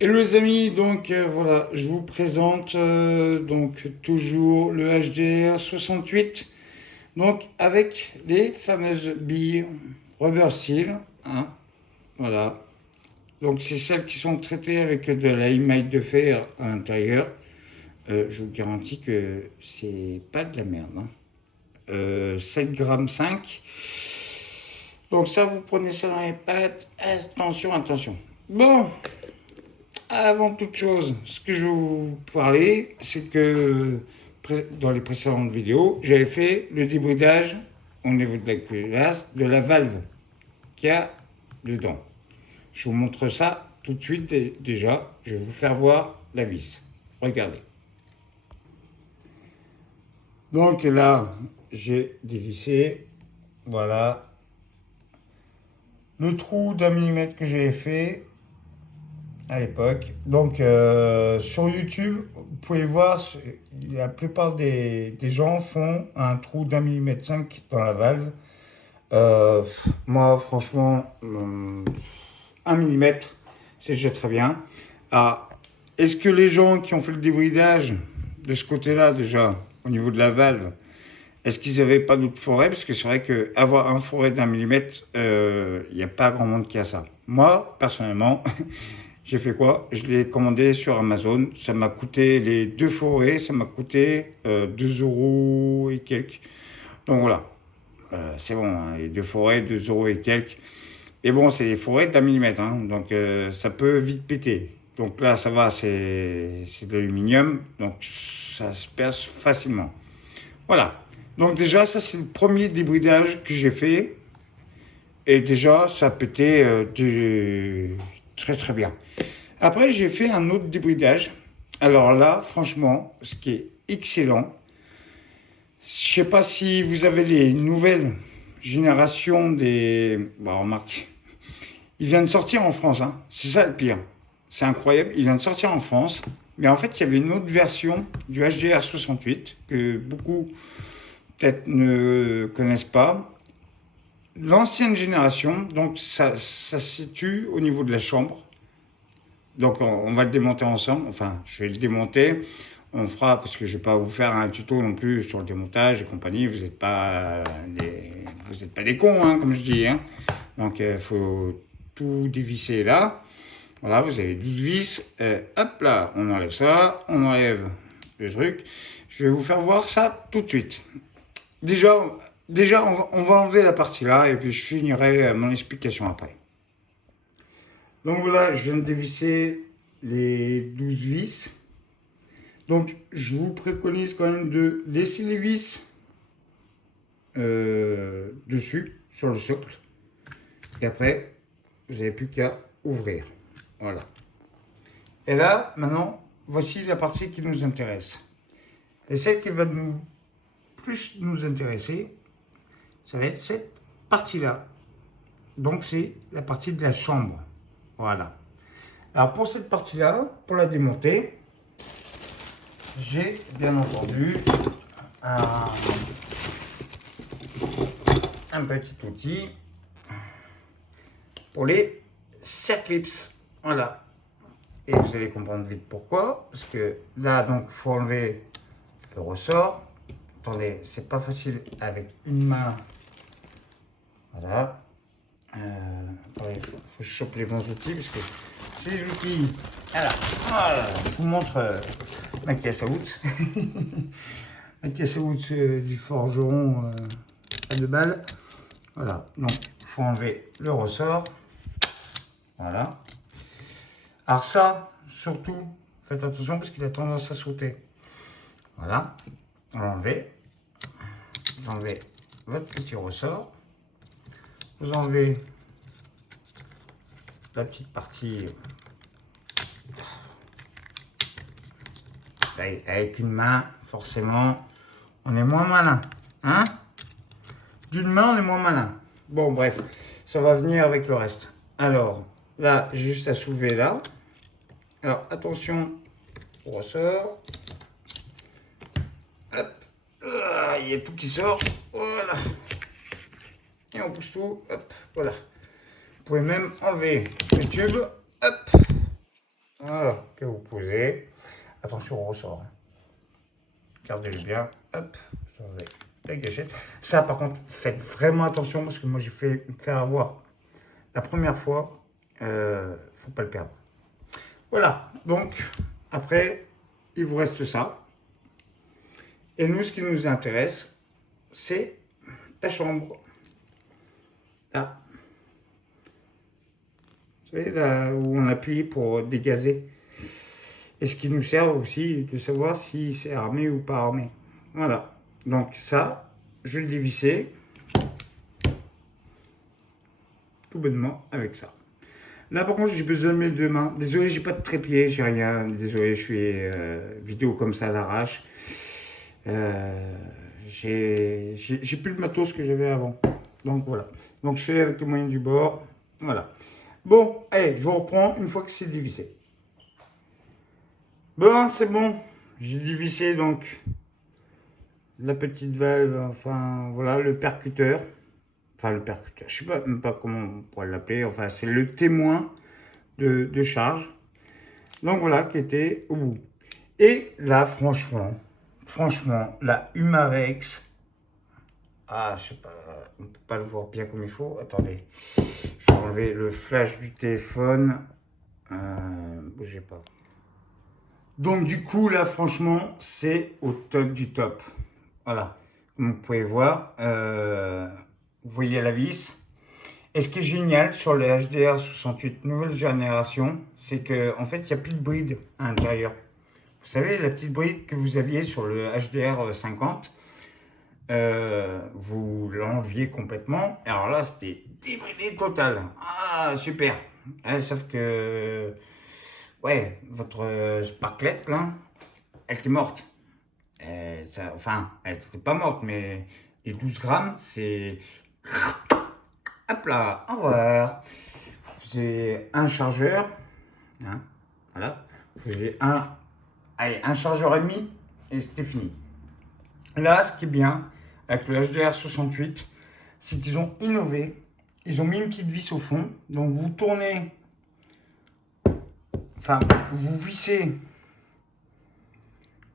Hello les amis, donc voilà, je vous présente donc toujours le HDR 68, donc avec les fameuses billes Rubber Seal, hein, voilà. Donc c'est celles qui sont traitées avec de la émail de fer à l'intérieur. Je vous garantis que c'est pas de la merde, hein. 7 grammes 5. Donc ça, vous prenez ça dans les pattes. Attention, attention. Bon, avant toute chose, ce que je vais vous parler, c'est que dans les précédentes vidéos, j'avais fait le débridage au niveau de la culasse de la valve qu'il y a dedans. Je vous montre ça tout de suite déjà. Je vais vous faire voir la vis. Regardez. Donc là, j'ai dévissé, voilà, le trou d'1 mm que j'avais fait à l'époque. Donc sur YouTube, vous pouvez voir, la plupart des gens font un trou d'1 mm 5 dans la valve. Moi, franchement, 1 mm, c'est déjà très bien. Alors, est-ce que les gens qui ont fait le débridage de ce côté-là, déjà, au niveau de la valve, est-ce qu'ils n'avaient pas d'autres forêts? Parce que c'est vrai qu'avoir un forêt d'1 mm, il n'y a pas grand monde qui a ça. Moi, personnellement, j'ai fait quoi? Je l'ai commandé sur Amazon. Ça m'a coûté les deux forêts, ça m'a coûté 2 euros et quelques. Donc voilà, c'est bon, hein, les deux forêts, 2 euros et quelques. Et bon, c'est des forêts d'1 mm, hein, donc ça peut vite péter. Donc là, ça va, c'est de l'aluminium, donc ça se perce facilement. Voilà. Donc déjà, ça c'est le premier débridage que j'ai fait. Et déjà, ça a pété très très bien. Après, j'ai fait un autre débridage. Alors là, franchement, ce qui est excellent, je sais pas si vous avez les nouvelles générations des... Bon, remarque, il vient de sortir en France, hein. C'est ça le pire. C'est incroyable, il vient de sortir en France. Mais en fait, il y avait une autre version du HDR 68 que beaucoup peut-être ne connaissent pas. L'ancienne génération, donc ça se situe au niveau de la chambre. Donc on va le démonter ensemble, enfin je vais le démonter, on fera, parce que je ne vais pas vous faire un tuto non plus sur le démontage et compagnie, vous n'êtes pas, des cons, hein, comme je dis, hein. Donc il faut tout dévisser là, voilà, vous avez 12 vis, hop là, on enlève ça, on enlève le truc, je vais vous faire voir ça tout de suite. Déjà on va enlever la partie là, et puis je finirai mon explication après. Donc voilà, je viens de dévisser les 12 vis. Donc je vous préconise quand même de laisser les vis dessus, sur le socle. Et après, vous n'avez plus qu'à ouvrir. Voilà. Et là, maintenant, voici la partie qui nous intéresse. Et celle qui va plus nous intéresser, ça va être cette partie-là. Donc c'est la partie de la chambre. Voilà. Alors pour cette partie-là, pour la démonter, j'ai bien entendu un petit outil pour les circlips. Voilà. Et vous allez comprendre vite pourquoi. Parce que là, donc, il faut enlever le ressort. Attendez, c'est pas facile avec une main. Voilà. Attendez, il faut que je chope les bons outils parce que j'ai les outils. Alors, voilà, je vous montre ma caisse à outils. La caisse à outils du forgeron à 2 balles. Voilà, donc il faut enlever le ressort. Voilà. Alors ça, surtout, faites attention parce qu'il a tendance à sauter. Voilà, on l'enlève. Vous enlevez votre petit ressort. Vous enlevez la petite partie avec une main, forcément, on est moins malin. Hein? D'une main, on est moins malin. Bon, bref, ça va venir avec le reste. Alors, là, j'ai juste à soulever là. Alors, attention au ressort. Hop. Il y a tout qui sort. Voilà. Et on pousse tout. Hop. Voilà. Vous pouvez même enlever le tube. Hop. Voilà, que vous posez. Attention au ressort. Gardez-le bien. Hop, j'enlève la gâchette. Ça, par contre, faites vraiment attention parce que moi, j'ai fait me faire avoir la première fois. Faut pas le perdre. Voilà, donc après, il vous reste ça. Et nous, ce qui nous intéresse, c'est la chambre. Là. Vous savez, là où on appuie pour dégazer. Et ce qui nous sert aussi de savoir si c'est armé ou pas armé. Voilà. Donc ça, je le dévissais tout bonnement avec ça. Là, par contre, j'ai besoin de mes deux mains. Désolé, j'ai pas de trépied, j'ai rien. Désolé, je fais vidéo comme ça à l'arrache. J'ai plus le matos que j'avais avant. Donc voilà. Donc je fais avec le moyen du bord. Voilà. Bon, allez, je reprends une fois que c'est dévissé. Bon, c'est bon. J'ai dévissé donc la petite valve, enfin voilà, le percuteur. Enfin, le percuteur, je sais pas, même pas comment on pourrait l'appeler. Enfin, c'est le témoin de charge. Donc voilà, qui était au bout. Et là, franchement, la Humarex. Ah, je sais pas, on peut pas le voir bien comme il faut. Attendez, je vais enlever le flash du téléphone. Bougez pas. Donc du coup, là, franchement, c'est au top du top. Voilà, comme vous pouvez voir, vous voyez la vis. Et ce qui est génial sur le HDR68 nouvelle génération, c'est que en fait, il n'y a plus de bride à l'intérieur. Vous savez, la petite bride que vous aviez sur le HDR50, vous l'enleviez complètement. Alors là, c'était débridé total. Ah, super. Sauf que, ouais, votre sparklette, là, elle était morte. Enfin, elle n'était pas morte, mais les 12 grammes, c'est... Hop là, au revoir. C'est un chargeur. Hein, voilà. Vous faisiez un chargeur et demi et c'était fini. Là, ce qui est bien avec le HDR68, c'est qu'ils ont innové. Ils ont mis une petite vis au fond. Donc vous tournez, enfin vous vissez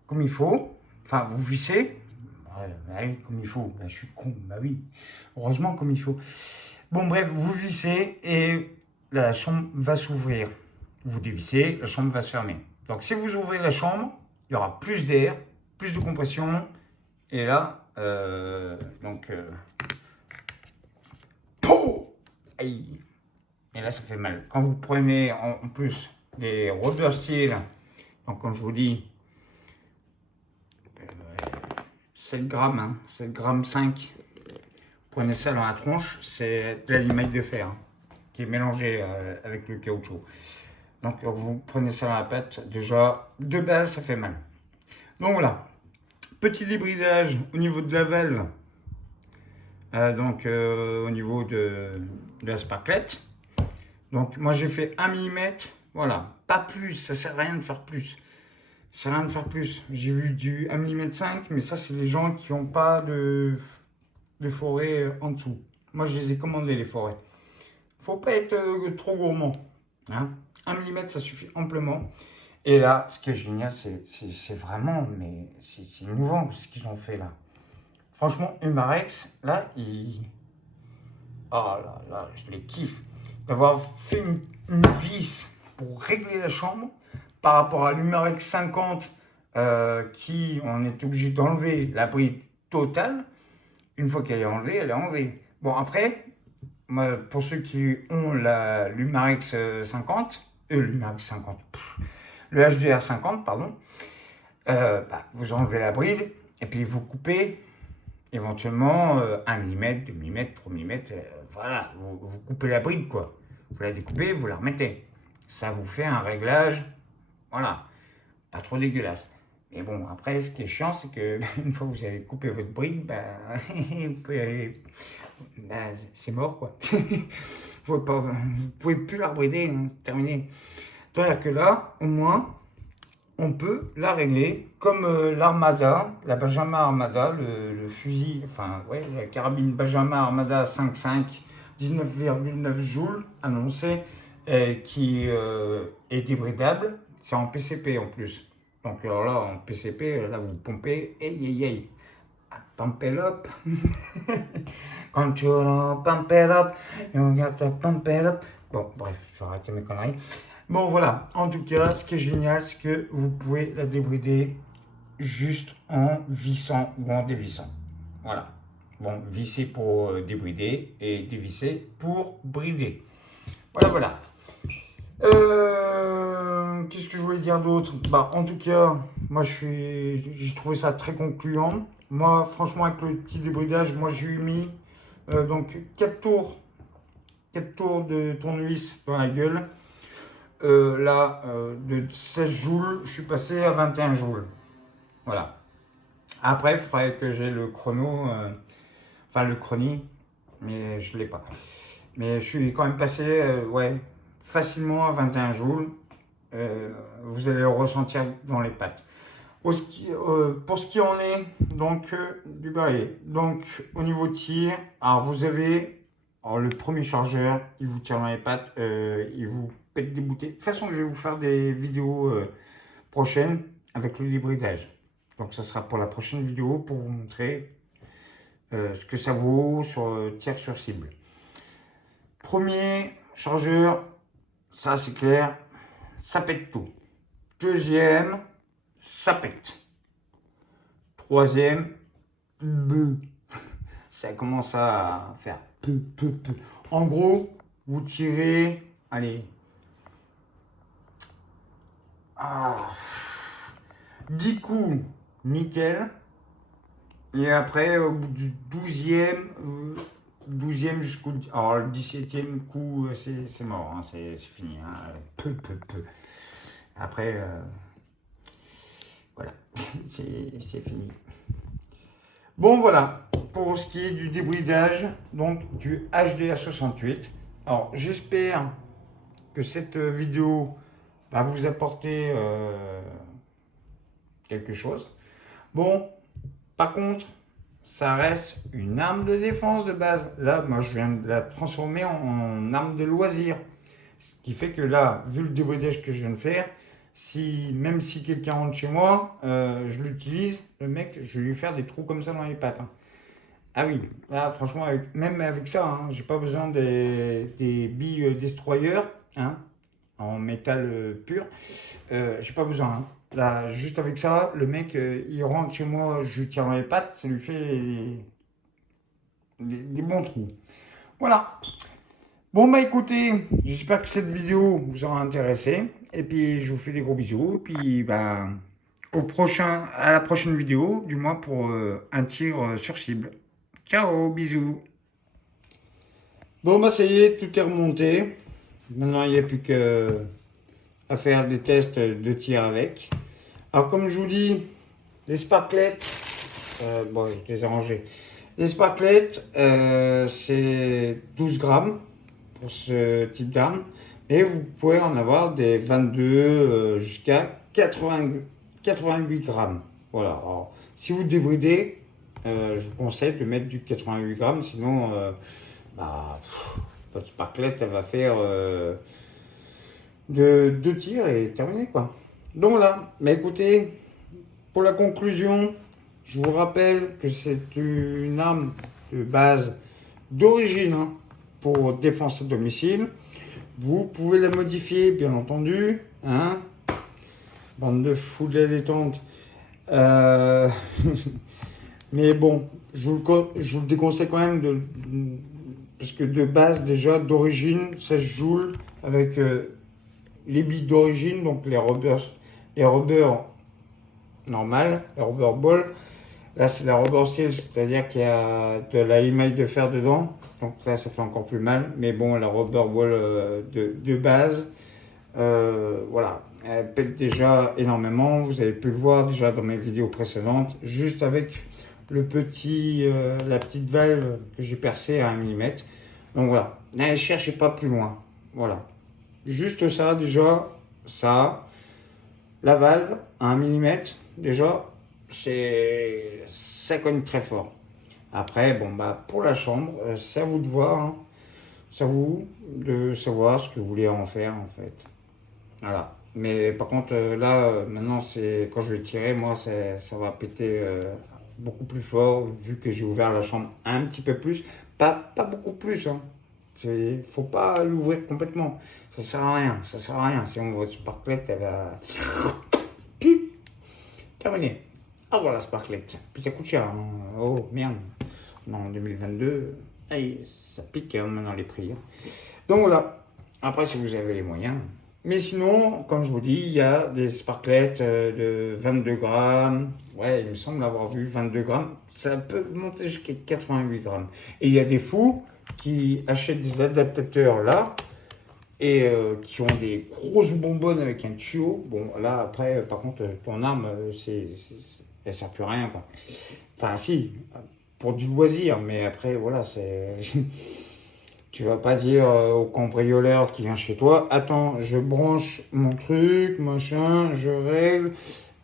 comme il faut. Enfin vous vissez. Ouais, comme il faut. Ben, je suis con. Bah oui. Heureusement comme il faut. Bon bref, vous vissez et la chambre va s'ouvrir. Vous dévissez, la chambre va se fermer. Donc si vous ouvrez la chambre, il y aura plus d'air, plus de compression. Et là, aïe. Et là, ça fait mal. Quand vous prenez en plus des rubber steel, donc comme je vous dis, 7 grammes, hein, 7 grammes 5, prenez ça dans la tronche, c'est de la limaille de fer hein, qui est mélangée avec le caoutchouc. Donc vous prenez ça dans la pâte, déjà de base ça fait mal. Donc voilà, petit débridage au niveau de la valve, au niveau de la sparklette. Donc moi j'ai fait 1 mm, voilà, pas plus, ça sert à rien de faire plus. Ça sert à rien de faire plus. J'ai vu du 1 mm 5, mais ça c'est les gens qui n'ont pas de forêt en dessous. Moi je les ai commandés les forêts. Faut pas être trop gourmand. Hein. 1 mm ça suffit amplement. Et là, ce qui est génial, c'est vraiment, mais c'est innovant ce qu'ils ont fait là. Franchement, Humarex, là, oh là là, je les kiffe. D'avoir fait une vis pour régler la chambre par rapport à l'Humarex 50 qui, on est obligé d'enlever la bride totale. Une fois qu'elle est enlevée, elle est enlevée. Bon, après, pour ceux qui ont l'Humarex 50, l'Humarex 50, le HDR 50, pardon, vous enlevez la bride et puis vous coupez éventuellement 1 mm, 2 mm, 3 mm, voilà, vous coupez la bride quoi. Vous la découpez, vous la remettez. Ça vous fait un réglage, voilà, pas trop dégueulasse. Mais bon, après, ce qui est chiant, c'est que une fois que vous avez coupé votre bride, c'est mort quoi. Vous pouvez plus la brider, hein, c'est terminé. C'est-à-dire que là, au moins, on peut la régler comme l'Armada, la Benjamin Armada, le fusil, enfin, ouais, la carabine Benjamin Armada 5.5, 19,9 joules annoncée qui est débridable. C'est en PCP en plus. Donc alors là, en PCP, là vous pompez, hey, pump it up. Quand tu pump it up, you got to pump it up. Bon, bref, je vais arrêter mes conneries. Bon, voilà. En tout cas, ce qui est génial, c'est que vous pouvez la débrider juste en vissant ou en dévissant. Voilà. Bon, visser pour débrider et dévisser pour brider. Voilà. Qu'est-ce que je voulais dire d'autre? Bah, en tout cas, moi j'ai trouvé ça très concluant. Moi, franchement, avec le petit débridage, moi j'ai mis donc 4 tours de tournevis dans la gueule. De 16 joules, je suis passé à 21 joules. Voilà. Après, il faudrait que j'ai le chrono, enfin le chronie, mais je ne l'ai pas. Mais je suis quand même passé, facilement à 21 joules. Vous allez le ressentir dans les pattes. Pour ce qui en est donc du barillet. Donc au niveau tir, alors vous avez le premier chargeur, il vous tire dans les pattes, il vous pète des bouteilles. De toute façon, je vais vous faire des vidéos prochaines avec le débridage. Donc ça sera pour la prochaine vidéo pour vous montrer ce que ça vaut sur tir sur cible. Premier chargeur, ça c'est clair, ça pète tout. Deuxième, ça pète. Troisième, ça commence à faire peu. En gros, vous tirez, allez, 10 coups, nickel. Et après, au bout du 12e jusqu'au... Alors, le 17e coup, c'est mort, hein, c'est fini. Hein, peu. Après, voilà, c'est fini. Bon, voilà, pour ce qui est du débridage, donc du HDA68. Alors, j'espère que cette vidéo va vous apporter quelque chose. Bon, par contre, ça reste une arme de défense de base. Là, moi, je viens de la transformer en arme de loisir. Ce qui fait que là, vu le débridage que je viens de faire, même si quelqu'un rentre chez moi, je l'utilise, le mec, je vais lui faire des trous comme ça dans les pattes. Hein. Ah oui, là, franchement, même avec ça, hein, j'ai pas besoin des billes destroyer, hein, en métal pur. J'ai pas besoin. Hein. Là, juste avec ça, le mec, il rentre chez moi, je lui tire dans les pattes, ça lui fait des bons trous. Voilà. Bon, bah écoutez, j'espère que cette vidéo vous aura intéressé. Et puis, je vous fais des gros bisous. Et puis, bah, à la prochaine vidéo, du moins pour un tir sur cible. Ciao, bisous. Bon, bah ça y est, tout est remonté. Maintenant, il n'y a plus qu'à faire des tests de tir avec. Alors, comme je vous dis, les sparklettes, bon, je les ai rangés. Les sparklettes, c'est 12 grammes pour ce type d'arme. Et vous pouvez en avoir des 22 jusqu'à 88 grammes. Voilà. Alors, si vous débridez, je vous conseille de mettre du 88 grammes. Sinon, votre sparklette, elle va faire deux tirs et terminé, quoi. Donc là, mais écoutez, pour la conclusion, je vous rappelle que c'est une arme de base d'origine hein, pour défense à domicile. Vous pouvez la modifier, bien entendu. Hein, bande de fous de la détente. Mais bon, je vous le déconseille quand même, parce que de base, déjà, d'origine, ça se joue avec les billes d'origine, donc les rubbers normales, les rubber balls. Là, c'est la rubber seal, c'est-à-dire qu'il y a de la émail de fer dedans. Donc là, ça fait encore plus mal. Mais bon, la rubber ball de base, voilà, elle pète déjà énormément. Vous avez pu le voir déjà dans mes vidéos précédentes, juste avec la petite valve que j'ai percée à 1 mm. Donc voilà, n'allez cherchez pas plus loin. Voilà, juste ça déjà, ça, la valve à 1 mm, déjà, ça cogne très fort. Après, bon, bah, pour la chambre, c'est à vous de voir. Hein. C'est à vous de savoir ce que vous voulez en faire en fait. Voilà. Mais par contre, là, maintenant, c'est quand je vais tirer, moi, ça va péter beaucoup plus fort, vu que j'ai ouvert la chambre un petit peu plus. Pas beaucoup plus, hein. Faut pas l'ouvrir complètement. Ça sert à rien, ça sert à rien. Sinon, votre sparklette, elle va... Pip, terminé. Ah voilà, sparklette. Puis ça coûte cher, hein. Oh, merde. Non, en 2022, aïe, ça pique hein, maintenant les prix, hein. Donc voilà. Après, si vous avez les moyens. Mais sinon, comme je vous dis, il y a des sparklettes de 22 grammes. Ouais, il me semble avoir vu 22 grammes. Ça peut monter jusqu'à 88 grammes. Et il y a des fous qui achètent des adaptateurs là et qui ont des grosses bonbonnes avec un tuyau. Bon, là, après, par contre, ton arme, elle sert plus à rien, quoi. Enfin, si, pour du loisir, mais après, voilà, c'est... Tu vas pas dire au cambrioleur qui vient chez toi, attends, je branche mon truc, machin, je règle.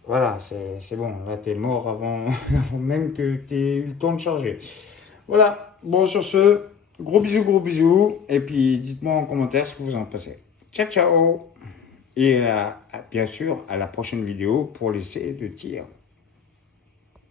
Voilà, c'est bon. Là, t'es mort avant, avant même que t'aies eu le temps de charger. Voilà. Bon, sur ce, gros bisous, gros bisous. Et puis, dites-moi en commentaire ce que vous en pensez. Ciao, ciao. Et bien sûr, à la prochaine vidéo pour l'essai de tir.